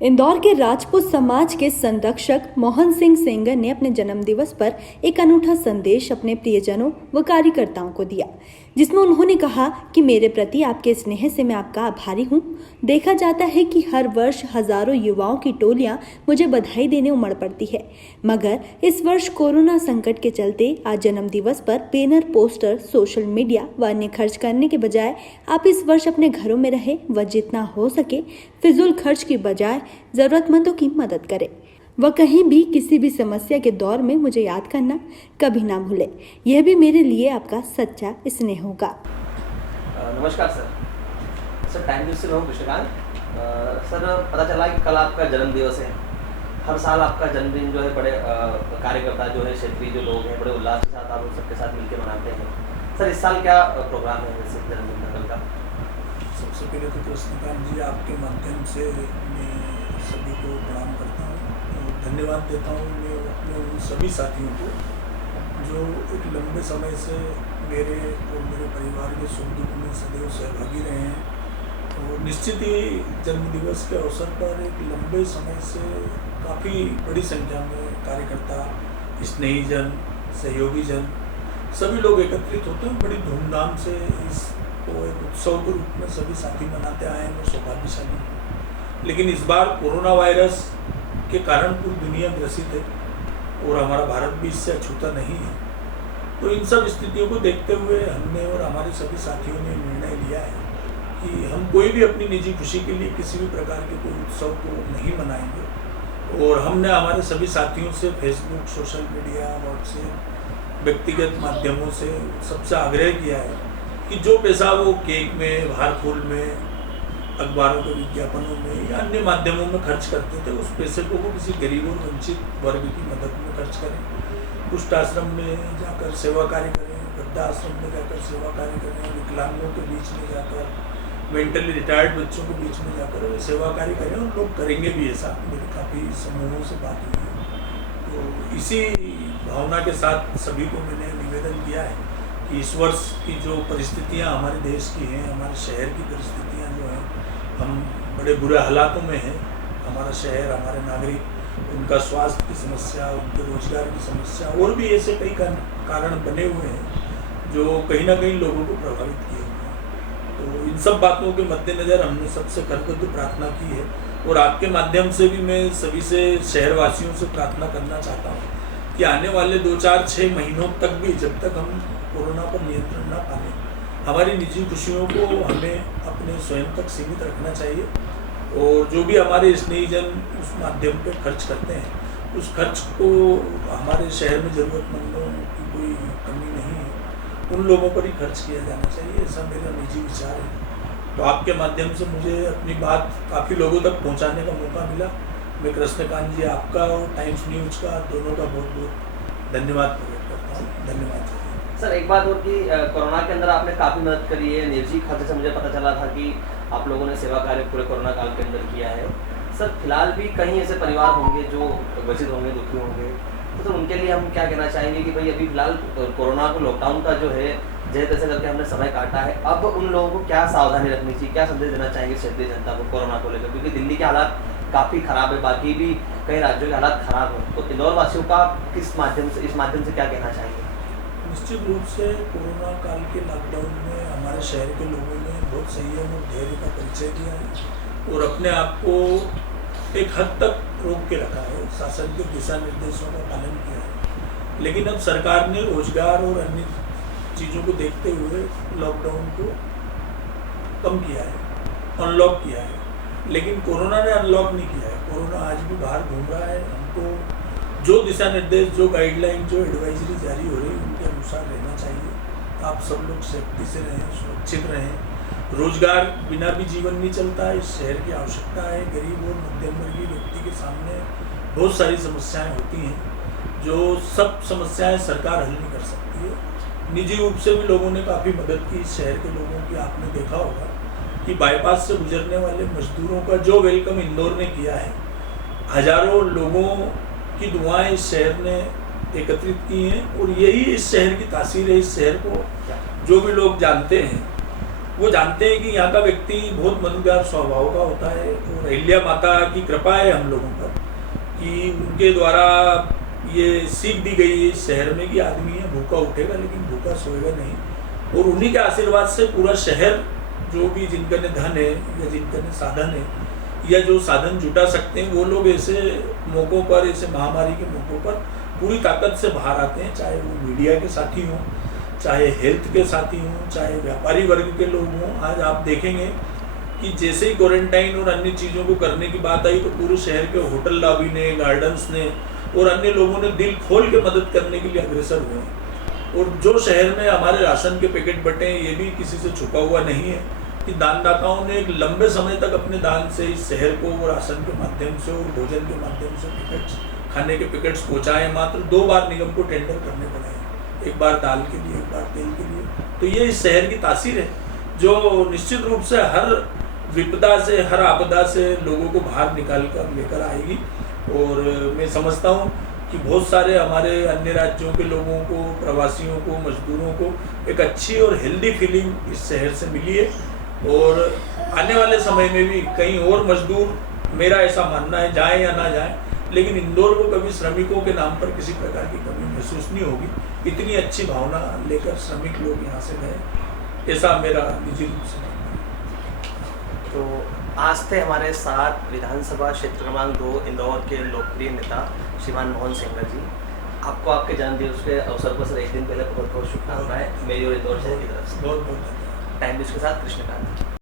इंदौर के राजपूत समाज के संरक्षक मोहन सिंह सेंगर ने अपने जन्मदिवस पर एक अनूठा संदेश अपने प्रियजनों व कार्यकर्ताओं को दिया, जिसमें उन्होंने कहा कि मेरे प्रति आपके स्नेह से मैं आपका आभारी हूं। देखा जाता है कि हर वर्ष हजारों युवाओं की टोलियां मुझे बधाई देने उमड़ पड़ती है, मगर इस वर्ष कोरोना संकट के चलते आज जन्मदिवस पर बैनर, पोस्टर, सोशल मीडिया व अन्य खर्च करने के बजाय आप इस वर्ष अपने घरों में रहें व जितना हो सके फिजूल खर्च की बजाय जरूरतमंदों की मदद करें। वह कहीं भी किसी भी समस्या के दौर में मुझे याद करना कभी ना भूले। यह भी मेरे लिए आपका सच्चा स्नेह होगा। नमस्कार सर, टाइम न्यूज़ से मैं हूँ कृष्णकांत। सर, पता चला कि कल आपका जन्मदिवस है। हर साल आपका जन्मदिन जो है बड़े कार्यकर्ता जो है, क्षेत्रीय जो लोग हैं, बड़े उल्लास के साथ आप उन सबके साथ मिलकर मनाते हैं। सर, इस साल क्या प्रोग्राम है वैसे जन्मदिन कल का? सबसे पहले तो कृष्णकांत जी, आपके माध्यम से मैं सभी को प्रणाम करता हूँ और धन्यवाद देता हूँ मैं अपने उन सभी साथियों को जो एक लंबे समय से मेरे और मेरे परिवार के सुख दुख में सदैव सहभागी रहे हैं। और निश्चित ही जन्मदिवस के अवसर पर एक लंबे समय से काफ़ी बड़ी संख्या में कार्यकर्ता, स्नेहीजन, सहयोगीजन सभी लोग एकत्रित होते हैं। बड़ी धूमधाम से इसको एक उत्सव के रूप में सभी साथी मनाते आए हैं। मैं सौभाग्यशाली हूँ। लेकिन इस बार कोरोना वायरस के कारण पूरी दुनिया ग्रसित है और हमारा भारत भी इससे अछूता नहीं है। तो इन सब स्थितियों को देखते हुए हमने और हमारे सभी साथियों ने निर्णय लिया है कि हम कोई भी अपनी निजी खुशी के लिए किसी भी प्रकार के कोई उत्सव को नहीं मनाएंगे। और हमने हमारे सभी साथियों से फेसबुक, सोशल मीडिया, व्हाट्सएप, व्यक्तिगत माध्यमों से सबसे आग्रह किया है कि जो पैसा वो केक में, हार फूल में, अखबारों के विज्ञापनों में या अन्य माध्यमों में खर्च करते थे, उस पैसे को वो किसी गरीब और वंचित वर्ग की मदद में खर्च करें, कुष्ठ आश्रम में जाकर सेवा कार्य करें, वृद्धा आश्रम में जाकर सेवा कार्य करें, विकलांगों के बीच में जाकर, मेंटली रिटायर्ड बच्चों के बीच में जाकर सेवा कार्य करें। और लोग करेंगे भी ऐसा। मेरी काफ़ी समूहों से बात हुई है। तो इसी भावना के साथ सभी को मैंने निवेदन किया है कि इस वर्ष की जो परिस्थितियाँ हमारे देश की हैं, हमारे शहर की परिस्थितियाँ जो हैं, हम बड़े बुरे हालातों में हैं। हमारा शहर, हमारे नागरिक, उनका स्वास्थ्य की समस्या, उनके रोजगार की समस्या और भी ऐसे कई कारण बने हुए हैं जो कहीं ना कहीं लोगों को प्रभावित किए हुए हैं। तो इन सब बातों के मद्देनज़र हमने सबसे करबद्ध प्रार्थना की है। और आपके माध्यम से भी मैं सभी से, शहरवासियों से प्रार्थना करना चाहता हूँ कि आने वाले 2-4-6 महीनों तक भी, जब तक हम कोरोना पर नियंत्रण ना पाएं, हमारी निजी खुशियों को हमें अपने स्वयं तक सीमित रखना चाहिए। और जो भी हमारे स्नेहीजन उस माध्यम पे खर्च करते हैं, उस खर्च को हमारे शहर में ज़रूरतमंदों की कोई कमी नहीं है, उन लोगों पर ही खर्च किया जाना चाहिए। ऐसा मेरा निजी विचार है। तो आपके माध्यम से मुझे अपनी बात काफ़ी लोगों तक पहुँचाने का मौका मिला। मैं कृष्णकांत जी, आपका और टाइम्स न्यूज़ का, दोनों का बहुत बहुत धन्यवाद प्रकट करता हूँ। धन्यवाद सर। एक बात और कि कोरोना के अंदर आपने काफ़ी मदद करी है। निजी खर्च से मुझे पता चला था कि आप लोगों ने सेवा कार्य पूरे कोरोना काल के अंदर किया है। सर, फिलहाल भी कहीं ऐसे परिवार होंगे जो ग्रसित होंगे, दुखी होंगे, तो सर उनके लिए हम क्या कहना चाहेंगे कि भाई अभी फिलहाल कोरोना को, लॉकडाउन का जो है जैसे तैसे करके हमने समय काटा है, अब उन लोगों को क्या सावधानी रखनी चाहिए, क्या संदेश देना चाहेंगे क्षेत्रीय जनता को कोरोना को लेकर? क्योंकि दिल्ली के हालात काफ़ी ख़राब है, बाकी भी कई राज्यों के हालात ख़राब हैं। तो इंदौर वासियों का इस माध्यम से क्या कहना चाहेंगे? निश्चित रूप से कोरोना काल के लॉकडाउन में हमारे शहर के लोगों ने बहुत संयम और धैर्य का परिचय दिया है और अपने आप को एक हद तक रोक के रखा है, शासन के दिशा निर्देशों का पालन किया है। लेकिन अब सरकार ने रोजगार और अन्य चीज़ों को देखते हुए लॉकडाउन को कम किया है, अनलॉक किया है। लेकिन कोरोना ने अनलॉक नहीं किया है। कोरोना आज भी बाहर घूम रहा है। हमको जो दिशा निर्देश, जो गाइडलाइन, जो एडवाइजरी जारी हो रही है, उनके अनुसार रहना चाहिए। आप सब लोग सेफ्टी से रहें, सुरक्षित रहें। रोजगार बिना भी जीवन नहीं चलता है। इस शहर की आवश्यकता है। गरीब और मध्यम वर्गीय व्यक्ति के सामने बहुत सारी समस्याएं होती हैं, जो सब समस्याएं सरकार हल नहीं कर सकती है। निजी रूप से भी लोगों ने काफ़ी मदद की। इस शहर के लोगों की आपने देखा होगा कि बाईपास से गुजरने वाले मजदूरों का जो वेलकम इंदौर ने किया है, हजारों लोगों की दुआएं इस शहर ने एकत्रित की हैं। और यही इस शहर की तासीर है। इस शहर को जो भी लोग जानते हैं वो जानते हैं कि यहाँ का व्यक्ति बहुत मददगार स्वभाव का होता है और अहिल्या माता की कृपा है हम लोगों पर कि उनके द्वारा ये सीख दी गई है इस शहर में कि आदमी है भूखा उठेगा लेकिन भूखा सोएगा नहीं। और उन्हीं के आशीर्वाद से पूरा शहर जो भी जिनका ने धन है या जिनका ने साधन है या जो साधन जुटा सकते हैं वो लोग ऐसे मौक़ों पर, ऐसे महामारी के मौक़ों पर पूरी ताकत से बाहर आते हैं, चाहे वो मीडिया के साथी हों, चाहे हेल्थ के साथी हों, चाहे व्यापारी वर्ग के लोग हों। आज आप देखेंगे कि जैसे ही क्वारंटाइन और अन्य चीज़ों को करने की बात आई तो पूरे शहर के होटल लॉबी ने, गार्डन्स ने और अन्य लोगों ने दिल खोल के मदद करने के लिए अग्रसर हुए। और जो शहर में हमारे राशन के पैकेट बटे हैं ये भी किसी से छुपा हुआ नहीं है कि दानदाताओं ने एक लंबे समय तक अपने दान से इस शहर को राशन के माध्यम से और भोजन के माध्यम से पैकेट्स, खाने के पैकेट्स पहुँचाए। मात्र 2 बार निगम को टेंडर करने पड़े हैं, एक बार दाल के लिए, एक बार तेल के लिए। तो ये इस शहर की तासीर है जो निश्चित रूप से हर विपदा से, हर आपदा से लोगों को बाहर निकाल कर लेकर आएगी। और मैं समझता हूँ कि बहुत सारे हमारे अन्य राज्यों के लोगों को, प्रवासियों को, मजदूरों को एक अच्छी और हेल्दी फीलिंग इस शहर से मिली है। और आने वाले समय में भी कहीं और मजदूर, मेरा ऐसा मानना है, जाएं या ना जाएं, लेकिन इंदौर को कभी श्रमिकों के नाम पर किसी प्रकार की कमी महसूस नहीं होगी। इतनी अच्छी भावना लेकर श्रमिक लोग यहाँ से गए, ऐसा मेरा निजी रूप से मानना है। तो आज थे हमारे साथ विधानसभा क्षेत्र क्रमांक 2 इंदौर के लोकप्रिय नेता श्रीमान मोहन सेंगर जी। आपको आपके जन्मदिवस के अवसर पर एक दिन पहले बहुत बहुत शुभकामनाएं मेरी और इंदौर शहर की तरफ से। बहुत बहुत धन्यवाद। टाइम न्यूज़ के साथ कृष्णकांत।